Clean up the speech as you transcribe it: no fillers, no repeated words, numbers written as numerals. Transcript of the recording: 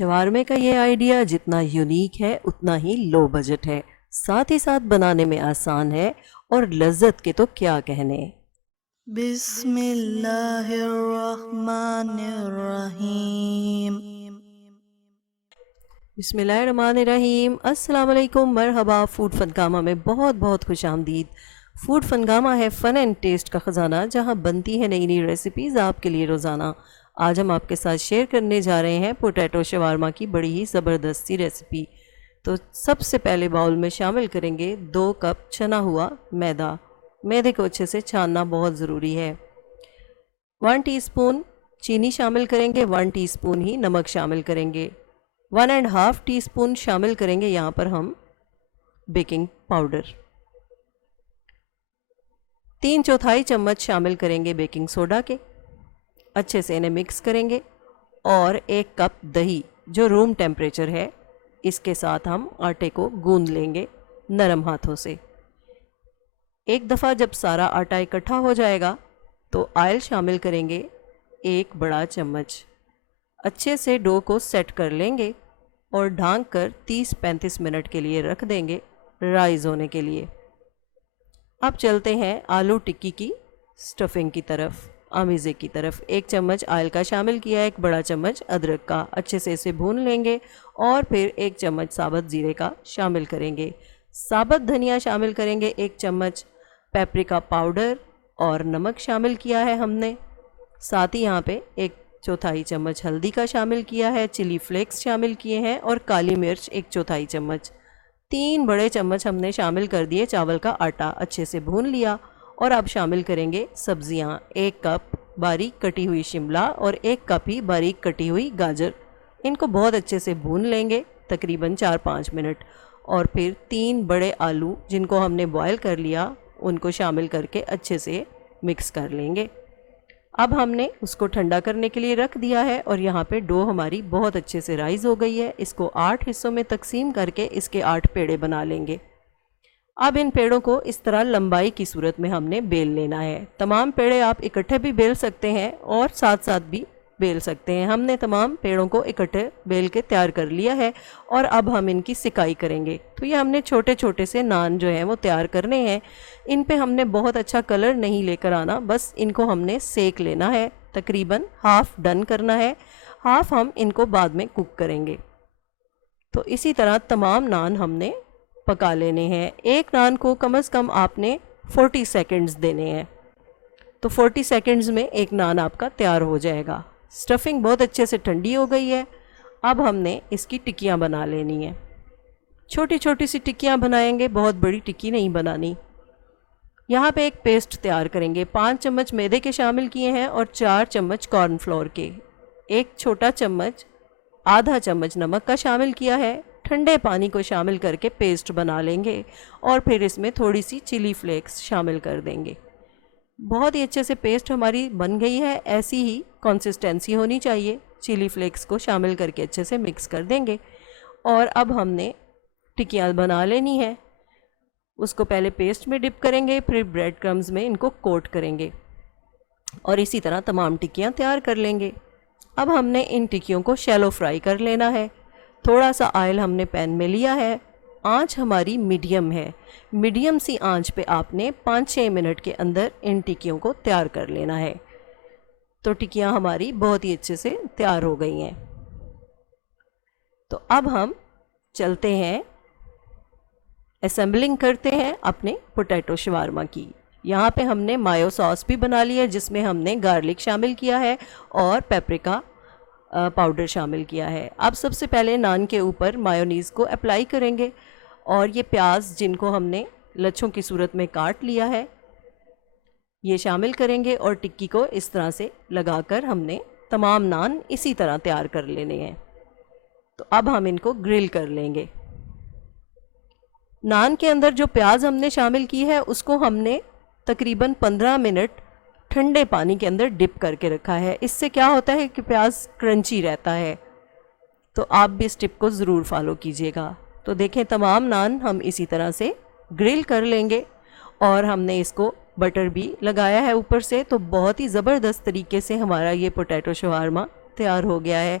शवारमे का ये आइडिया जितना यूनिक है उतना ही लो बजट है, साथ ही साथ बनाने में आसान है और लज्जत के तो क्या कहने। बिस्मिल्लाहिर्रहमानिर्रहीम। बिस्मिल्लाहिर्रहमानिर्रहीम। अस्सलाम वालेकुम, मरहबा। फूड फनगामा में बहुत बहुत खुश आमदीद। फूड फनगामा है फ़न एंड टेस्ट का ख़जाना, जहां बनती है नई नई रेसिपीज़ आपके लिए रोज़ाना। आज हम आपके साथ शेयर करने जा रहे हैं पोटैटो शवारमा की बड़ी ही ज़बरदस्त सी रेसिपी। तो सबसे पहले बाउल में शामिल करेंगे 2 कप छना हुआ मैदा। मैदे को अच्छे से छानना बहुत ज़रूरी है। 1 टीस्पून चीनी शामिल करेंगे, 1 टीस्पून ही नमक शामिल करेंगे, 1.5 टीस्पून शामिल करेंगे यहाँ पर हम बेकिंग पाउडर, 3/4 चम्मच शामिल करेंगे बेकिंग सोडा के। अच्छे से इन्हें मिक्स करेंगे और 1 कप दही जो रूम टेम्परेचर है, इसके साथ हम आटे को गूंद लेंगे नरम हाथों से। एक दफ़ा जब सारा आटा इकट्ठा हो जाएगा तो ऑयल शामिल करेंगे 1 बड़ा चम्मच। अच्छे से डो को सेट कर लेंगे और ढाँक कर 30-35 मिनट के लिए रख देंगे राइज़ होने के लिए। अब चलते हैं आलू टिक्की की स्टफिंग की तरफ, आमीज़े की तरफ। 1 चम्मच ऑयल का शामिल किया, 1 बड़ा चम्मच अदरक का। अच्छे से इसे भून लेंगे और फिर 1 चम्मच साबुत ज़ीरे का शामिल करेंगे। साबुत धनिया शामिल करेंगे 1 चम्मच, पेपरिका पाउडर और नमक शामिल किया है हमने। साथ ही यहाँ पे 1/4 चम्मच हल्दी का शामिल किया है, चिली फ्लेक्स शामिल किए हैं और काली मिर्च 1/4 चम्मच। 3 बड़े चम्मच हमने शामिल कर दिए चावल का आटा। अच्छे से भून लिया और अब शामिल करेंगे सब्जियां। 1 कप बारीक कटी हुई शिमला और 1 कप ही बारीक कटी हुई गाजर। इनको बहुत अच्छे से भून लेंगे तकरीबन 4-5 मिनट। और फिर 3 बड़े आलू जिनको हमने बॉयल कर लिया, उनको शामिल करके अच्छे से मिक्स कर लेंगे। अब हमने उसको ठंडा करने के लिए रख दिया है और यहाँ पे डो हमारी बहुत अच्छे से राइज़ हो गई है। इसको 8 हिस्सों में तकसीम करके इसके 8 पेड़े बना लेंगे। अब इन पेड़ों को इस तरह लंबाई की सूरत में हमने बेल लेना है। तमाम पेड़े आप इकट्ठे भी बेल सकते हैं और साथ साथ भी बेल सकते हैं। हमने तमाम पेड़ों को इकट्ठे बेल के तैयार कर लिया है और अब हम इनकी सिकाई करेंगे। तो ये हमने छोटे छोटे से नान जो हैं वो तैयार करने हैं। इन पे हमने बहुत अच्छा कलर नहीं लेकर आना, बस इनको हमने सेक लेना है। तकरीबन हाफ़ डन करना है, हाफ़ हम इनको बाद में कुक करेंगे। तो इसी तरह तमाम नान हमने पका लेने हैं। एक नान को कम से कम आपने 40 सेकंड्स देने हैं। तो 40 सेकंड्स में एक नान आपका तैयार हो जाएगा। स्टफिंग बहुत अच्छे से ठंडी हो गई है। अब हमने इसकी टिक्कियाँ बना लेनी है। छोटी छोटी सी टिक्कियाँ बनाएंगे, बहुत बड़ी टिक्की नहीं बनानी। यहाँ पे एक पेस्ट तैयार करेंगे। 5 चम्मच मैदे के शामिल किए हैं और 4 चम्मच कॉर्नफ्लोर के। 1 छोटा चम्मच, आधा चम्मच नमक का शामिल किया है। ठंडे पानी को शामिल करके पेस्ट बना लेंगे और फिर इसमें थोड़ी सी चिली फ्लेक्स शामिल कर देंगे। बहुत ही अच्छे से पेस्ट हमारी बन गई है। ऐसी ही कंसिस्टेंसी होनी चाहिए। चिली फ्लेक्स को शामिल करके अच्छे से मिक्स कर देंगे और अब हमने टिक्कियाँ बना लेनी है। उसको पहले पेस्ट में डिप करेंगे, फिर ब्रेड क्रम्स में इनको कोट करेंगे और इसी तरह तमाम टिक्कियाँ तैयार कर लेंगे। अब हमने इन टिक्कियों को शैलो फ्राई कर लेना है। थोड़ा सा ऑयल हमने पैन में लिया है। आंच हमारी मीडियम है। मीडियम सी आंच पे आपने 5-6 मिनट के अंदर इन टिक्कियों को तैयार कर लेना है। तो टिक्कियाँ हमारी बहुत ही अच्छे से तैयार हो गई हैं। तो अब हम चलते हैं, असेंबलिंग करते हैं अपने पोटैटो शवारमा की। यहाँ पे हमने मायो सॉस भी बना ली है, जिसमें हमने गार्लिक शामिल किया है और पेपरिका पाउडर शामिल किया है। अब सबसे पहले नान के ऊपर मायोनीज़ को अप्लाई करेंगे और ये प्याज जिनको हमने लच्छों की सूरत में काट लिया है, ये शामिल करेंगे और टिक्की को इस तरह से लगाकर हमने तमाम नान इसी तरह तैयार कर लेने हैं। तो अब हम इनको ग्रिल कर लेंगे। नान के अंदर जो प्याज हमने शामिल की है उसको हमने तकरीबन 15 मिनट ठंडे पानी के अंदर डिप करके रखा है। इससे क्या होता है कि प्याज क्रंची रहता है। तो आप भी इस टिप को ज़रूर फॉलो कीजिएगा। तो देखें, तमाम नान हम इसी तरह से ग्रिल कर लेंगे और हमने इसको बटर भी लगाया है ऊपर से। तो बहुत ही ज़बरदस्त तरीके से हमारा ये पोटैटो शवारमा तैयार हो गया है।